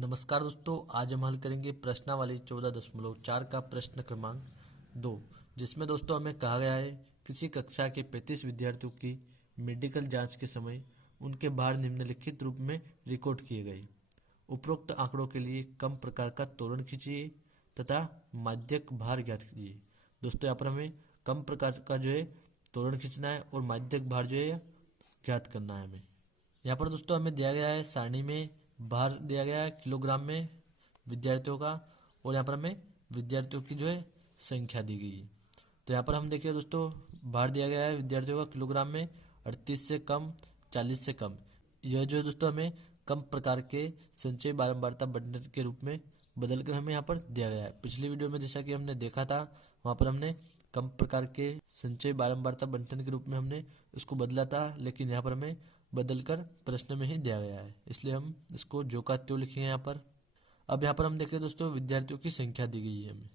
नमस्कार दोस्तों, आज हम हल करेंगे प्रश्नावली 14.4 का प्रश्न क्रमांक 2, जिसमें दोस्तों हमें कहा गया है किसी कक्षा के 35 विद्यार्थियों की मेडिकल जांच के समय उनके भार निम्नलिखित रूप में रिकॉर्ड किए गए। उपरोक्त आंकड़ों के लिए कम प्रकार का तोरण खींचिए तथा माध्यक भार ज्ञात कीजिए। दोस्तों यहाँ पर हमें कम प्रकार का जो है तोरण खींचना है और माध्यक भार जो है ज्ञात करना है हमें। यहाँ पर दोस्तों हमें दिया गया है सारणी में भार दिया गया है किलोग्राम में विद्यार्थियों का, और यहाँ पर हमें विद्यार्थियों की जो है संख्या दी गई है। तो यहाँ पर हम देखिए दोस्तों भार दिया गया है विद्यार्थियों का किलोग्राम में 38 से कम, 40 से कम। यह जो है दोस्तों हमें कम प्रकार के संचयी बारंबारता बंटन के रूप में बदल कर हमें यहाँ पर दिया गया है। पिछली वीडियो में जैसा कि हमने देखा था वहाँ पर हमने कम प्रकार के संचयी बारंबारता बंटन के रूप में हमने इसको बदला था, लेकिन यहाँ पर हमें बदलकर प्रश्न में ही दिया गया है, इसलिए हम इसको जो का त्यों लिखेंगे यहाँ पर। अब यहाँ पर हम देखें दोस्तों विद्यार्थियों की संख्या दी गई है हमें।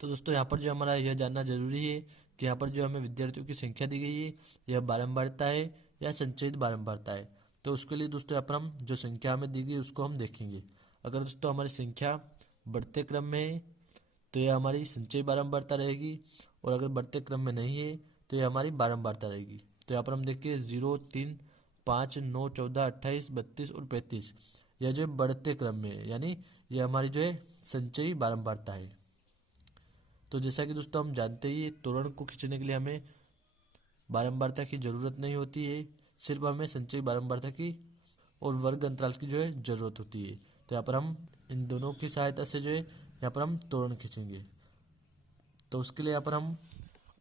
तो दोस्तों यहाँ पर जो हमारा यह जानना जरूरी है कि यहाँ पर जो हमें विद्यार्थियों की संख्या दी गई है यह बारंबारता है या संचयित बारंबारता है। तो उसके लिए दोस्तों यहाँ पर हम जो संख्या हमें दी गई उसको हम देखेंगे। अगर दोस्तों हमारी संख्या बढ़ते क्रम में है तो यह हमारी संचयी बारंबारता रहेगी, और अगर बढ़ते क्रम में नहीं है तो यह हमारी बारंबारता रहेगी। तो यहाँ पर हम देखिए 0, 3, 5, 9, 14, 28, 32 और 35, यह जो बढ़ते क्रम में है, यानी यह हमारी जो है संचयी बारंबारता है। तो जैसा कि दोस्तों हम जानते ही तोरण को खींचने के लिए हमें बारंबारता की ज़रूरत नहीं होती है, सिर्फ हमें संचयी बारंबारता की और वर्ग अंतराल की जो है ज़रूरत होती है। तो यहाँ पर हम इन दोनों की सहायता से जो है यहाँ पर हम तोरण खींचेंगे। तो उसके लिए यहाँ पर हम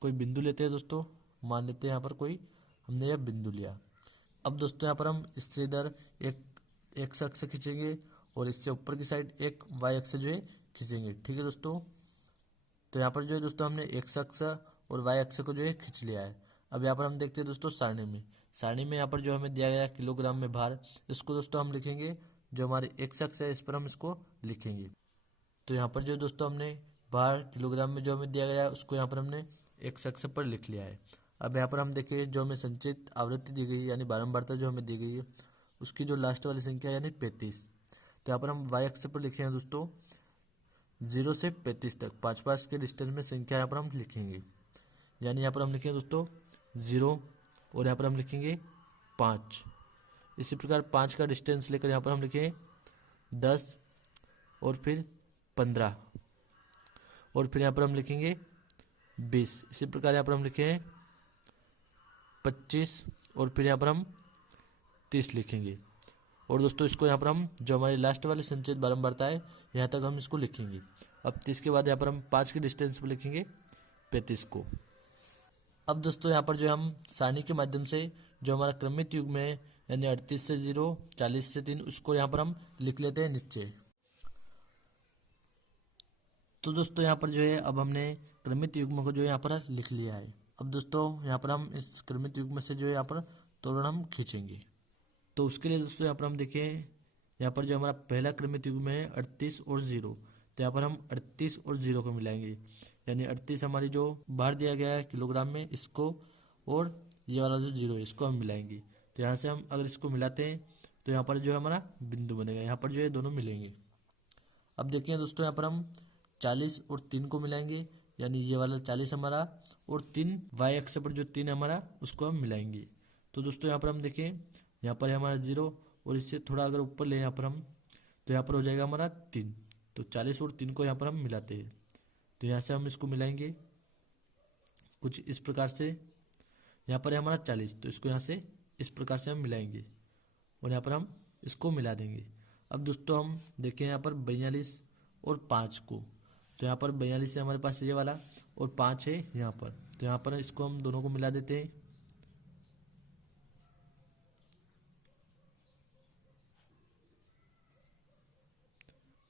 कोई बिंदु लेते हैं दोस्तों, मान लेते हैं यहाँ पर कोई हमने यह बिंदु लिया। अब दोस्तों यहाँ पर हम इससे इधर एक एक्स अक्ष खींचेंगे और इससे ऊपर की साइड एक वाई अक्ष जो है खींचेंगे। ठीक है दोस्तों, तो यहाँ पर जो है दोस्तों हमने एक्स अक्ष और वाई अक्ष को जो है खींच लिया है। अब यहाँ पर हम देखते हैं दोस्तों सारणी में यहाँ पर जो हमें दिया गया है किलोग्राम में भार, इसको दोस्तों हम लिखेंगे, जो हमारे एक्स अक्ष है इस पर हम इसको लिखेंगे। तो यहाँ पर जो दोस्तों हमने भार किलोग्राम में जो हमें दिया गया है उसको यहाँ पर हमने एक्स अक्ष पर लिख लिया है। अब यहाँ पर हम देखिए जो हमें संचित आवृत्ति दी गई है यानी बारंबारता जो हमें दी गई है उसकी जो लास्ट वाली संख्या यानी 35। तो यहाँ पर हम वाई अक्ष पर लिखे हैं दोस्तों 0 से 35 तक 5-5 के डिस्टेंस में संख्या यहाँ पर हम लिखेंगे। यानी यहाँ पर हम लिखेंगे दोस्तों 0 और यहाँ पर हम लिखेंगे 5। इसी प्रकार 5 का डिस्टेंस लेकर यहाँ पर हम लिखेंगे 10 और फिर 15 और फिर यहाँ पर हम लिखेंगे 20। इसी प्रकार यहाँ पर हम लिखेंगे 25 और फिर यहाँ पर हम 30 लिखेंगे। और दोस्तों इसको यहाँ पर हम जो हमारी लास्ट वाली संचित बारंबारता है यहाँ तक हम इसको लिखेंगे। अब 30 के बाद यहाँ पर हम 5 के डिस्टेंस पर लिखेंगे 35 को। अब दोस्तों यहाँ पर जो हम सारणी के माध्यम से जो हमारा क्रमित युग्म है यानी 38 से 0, 40 से 3, उसको यहाँ पर हम लिख लेते हैं नीचे। तो दोस्तों यहाँ पर जो है अब हमने क्रमित युग्म को जो यहाँ पर लिख लिया है। अब दोस्तों यहाँ पर हम इस क्रमित युग्म से जो है यहाँ पर तोरण हम खींचेंगे। तो उसके लिए दोस्तों यहाँ पर हम देखें, यहाँ पर जो हमारा पहला क्रमित युग्म है 38 और 0, तो यहाँ पर हम 38 और 0 को मिलाएंगे। यानी 38 हमारी जो भार दिया गया है किलोग्राम में इसको, और ये वाला जो 0 है इसको हम मिलाएंगे। तो यहाँ से हम अगर इसको मिलाते हैं तो यहाँ पर जो हमारा बिंदु बनेगा, यहाँ पर जो है दोनों मिलेंगे। अब देखिए दोस्तों यहाँ पर हम 40 और 3 को मिलाएंगे, यानी ये वाला 40 हमारा और 3 वाई अक्ष पर जो 3 हमारा उसको हम मिलाएंगे। तो दोस्तों यहाँ पर हम देखें, यहाँ पर है हमारा 0 और इससे थोड़ा अगर ऊपर ले यहाँ पर हम, तो यहाँ पर हो जाएगा हमारा 3। तो 40 और 3 को यहाँ पर हम मिलाते हैं। तो यहाँ से हम इसको मिलाएंगे कुछ इस प्रकार से। यहाँ पर है हमारा 40, तो इसको यहाँ से इस प्रकार से हम मिलाएंगे और यहाँ पर हम इसको मिला देंगे। अब दोस्तों हम देखें यहाँ पर 42 और 5 को, तो यहाँ पर 42 है हमारे पास ये वाला और 5 है यहाँ पर, तो यहाँ पर इसको हम दोनों को मिला देते हैं।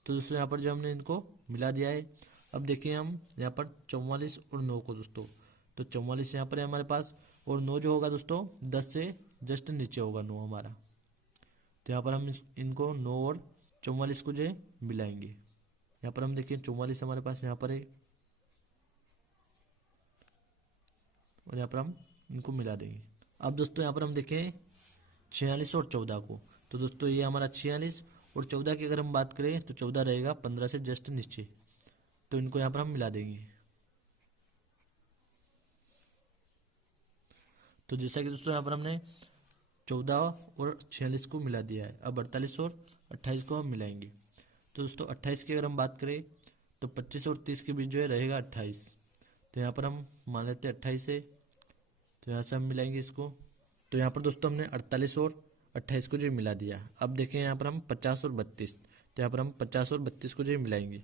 तो दोस्तों यहाँ पर जो हमने इनको मिला दिया है। अब देखिए हम यहाँ पर 44 और 9 को दोस्तों, तो 44 यहाँ पर है हमारे पास और 9 जो होगा दोस्तों 10 से जस्ट नीचे होगा 9 हमारा। तो यहाँ पर हम इनको 9 और 44 को जो है मिलाएंगे। यहाँ पर हम देखिए 44 हमारे पास यहाँ पर है और यहाँ पर हम इनको मिला देंगे। अब दोस्तों यहाँ पर हम देखें 46 और 14 को, तो दोस्तों ये हमारा 46 और 14 की अगर हम बात करें तो 14 रहेगा 15 से जस्ट नीचे, तो इनको यहाँ पर हम मिला देंगे। तो जैसा कि दोस्तों यहाँ पर हमने 14 और 46 को मिला दिया है, अब 48 और 28 को हम मिलाएंगे। तो दोस्तों 28 की अगर हम बात करें तो 25 और 30 के बीच जो है रहेगा 28, तो यहाँ पर हम मान लेते हैं 28 है, तो यहाँ से हम मिलाएंगे इसको। तो यहाँ पर दोस्तों हमने 48 और 28 को जो मिला दिया। अब देखें यहाँ पर हम 50 और 32, तो यहाँ पर हम 50 और 32 को जो मिलाएंगे।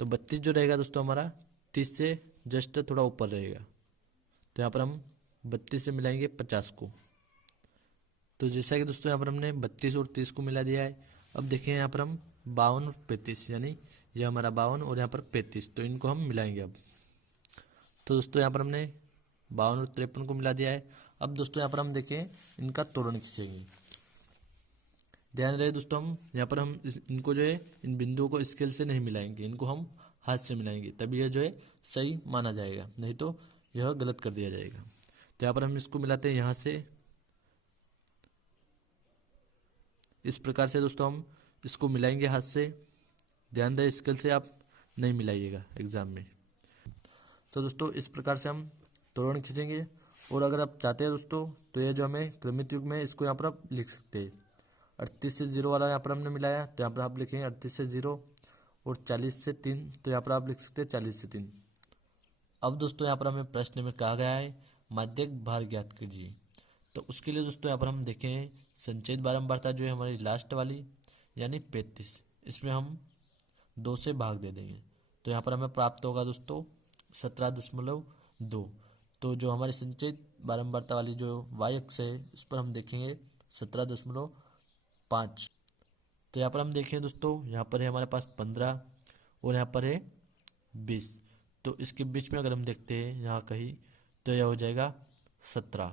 तो 32 जो रहेगा दोस्तों हमारा 30 से जस्ट थोड़ा ऊपर रहेगा, तो यहाँ पर हम 32 से मिलाएंगे 50 को। तो जैसा कि दोस्तों यहाँ पर हमने 32 और 30 को मिला दिया है। अब देखें यहाँ पर हम 52 और 35, यानी ये हमारा 52 और यहाँ पर 35, तो इनको हम मिलाएंगे अब। तो दोस्तों यहाँ पर हमने 52 और 53 को मिला दिया है। अब दोस्तों यहाँ पर हम देखें इनका तोरण खींचेंगे। ध्यान रहे दोस्तों, हम यहाँ पर हम इनको जो है इन बिंदुओं को स्केल से नहीं मिलाएंगे, इनको हम हाथ से मिलाएंगे, तभी यह जो है सही माना जाएगा, नहीं तो यह गलत कर दिया जाएगा। तो यहाँ पर हम इसको मिलाते हैं यहाँ से, इस प्रकार से दोस्तों हम इसको मिलाएंगे हाथ से। ध्यान रहे स्केल से आप नहीं मिलाइएगा एग्जाम में। तो दोस्तों इस प्रकार से हम तोरण खींचेंगे। और अगर आप चाहते हैं दोस्तों तो ये जो हमें क्रमित युग में इसको यहाँ पर आप लिख सकते हैं। 38 से 0 वाला यहाँ पर हमने मिलाया, तो यहाँ पर आप लिखेंगे 38 से 0, और 40 से 3, तो यहाँ पर आप लिख सकते हैं 40 से 3। अब दोस्तों यहाँ पर हमें प्रश्न में कहा गया है माध्यक भार ज्ञात कीजिए। तो उसके लिए दोस्तों यहाँ पर हम देखें संचयित बारंबारता जो है हमारी लास्ट वाली यानी 35, इसमें हम 2 से भाग दे देंगे, तो यहाँ पर हमें प्राप्त होगा दोस्तों 17.2। तो जो हमारी संचयित बारंबारता वाली जो y अक्ष है इस पर हम देखेंगे 17.5। तो यहाँ पर हम देखें दोस्तों, यहाँ पर है हमारे पास 15 और यहाँ पर है 20, तो इसके बीच में अगर हम देखते हैं यहाँ कहीं तो यह हो जाएगा 17,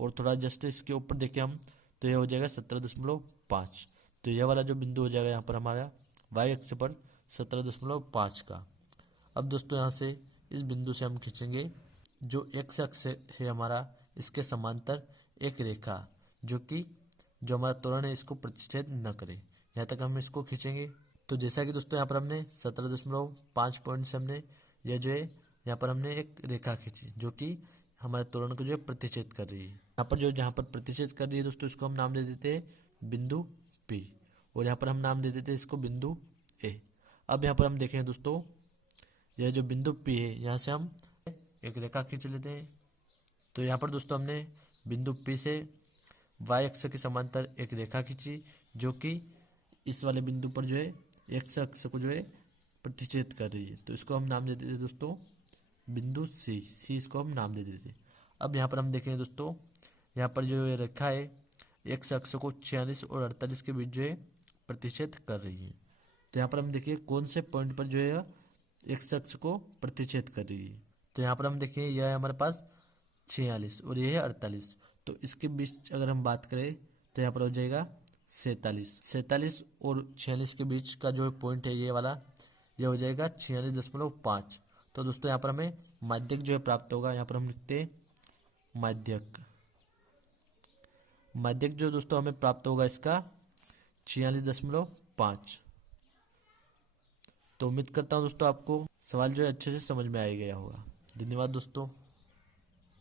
और थोड़ा जस्ट इसके ऊपर देखें हम तो यह हो जाएगा 17.5। तो यह वाला जो बिंदु हो जाएगा यहाँ पर हमारा y अक्ष पर 17.5 का। अब दोस्तों यहाँ से इस बिंदु से हम खींचेंगे जो x अक्ष है हमारा, इसके समांतर एक रेखा जो कि जो हमारा त्वरण है इसको प्रतिच्छेद न करे, यहाँ तक हम इसको खींचेंगे। तो जैसा कि दोस्तों यहाँ पर हमने 17.5 पॉइंट से हमने यह जो है यहाँ पर हमने एक रेखा खींची जो कि हमारे त्वरण को जो है प्रतिच्छेद कर रही है। यहाँ पर जो जहाँ पर प्रतिच्छेद कर रही है दोस्तों इसको हम नाम दे देते हैं बिंदु P, और यहाँ पर हम नाम दे देते हैं इसको बिंदु A। अब यहाँ पर हम देखें दोस्तों यह जो बिंदु P है यहाँ से हम एक रेखा खींच लेते हैं। तो यहाँ पर दोस्तों हमने बिंदु P से y अक्ष के समांतर एक रेखा खींची जो कि इस वाले बिंदु पर जो है x अक्ष को जो है प्रतिच्छेद कर रही है, तो इसको हम नाम दे देते हैं दोस्तों बिंदु C। इसको हम नाम दे देते हैं। अब यहाँ पर हम देखें दोस्तों, यहाँ पर जो ये रेखा है x अक्ष को 46 और 48 के बीच जो है प्रतिच्छेद कर रही है। तो यहाँ पर हम देखिए कौन से पॉइंट पर जो है x अक्ष को प्रतिच्छेद कर रही है। तो यहाँ पर हम देखिए यह है हमारे पास 46 और यह है 48, तो इसके बीच अगर हम बात करें तो यहाँ पर हो जाएगा 47 और 46 के बीच का जो पॉइंट है ये वाला, यह हो जाएगा 46.5। तो दोस्तों यहाँ पर हमें माध्यक जो है प्राप्त होगा। यहाँ पर हम लिखते हैं माध्यक जो दोस्तों हमें प्राप्त होगा इसका 46.5। तो उम्मीद करता हूँ दोस्तों आपको सवाल जो है अच्छे से समझ में आ गया होगा। धन्यवाद दोस्तों।